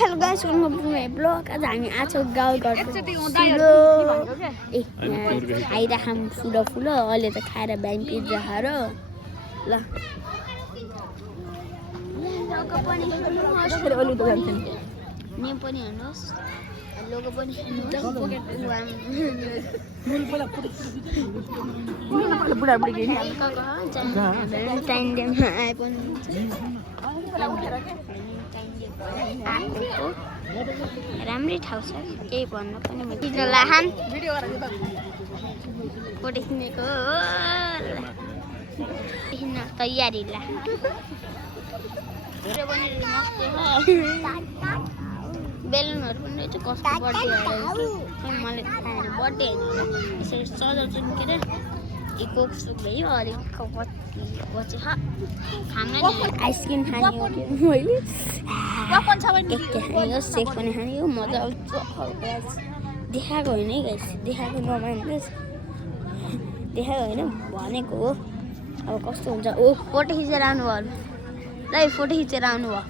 Hello guys welcome to my blog. आज हामी आछौँ गाउँघरको खाइराखौँ फुलो फुलो। अहिले त खाएर बिहान पिज्जा खाएर ल लोगो पनि हेर्नुहोस् लोगो पनि राम्रै ठाउँ छ केही भन्नु पनि फोटो खिच्नेको तयारी ला बेलुनहरू पनि रहेछ कस्तो बर्थडे मलाई बर्थडे यसरी सजाउँछु के अरे कोक सुक भयो अलिक पछि खाना आइसक्रिम खाने हो मैले केक खाने हो सेक पनि खाने हो मजा आउँछ देखाएको होइन है गाइस देखाएको नमान्नुहोस् देखाएको होइन भनेको हो अब कस्तो हुन्छ ओ फोटो खिचेर आउनु भयो ल फोटो खिचेर आउनु भयो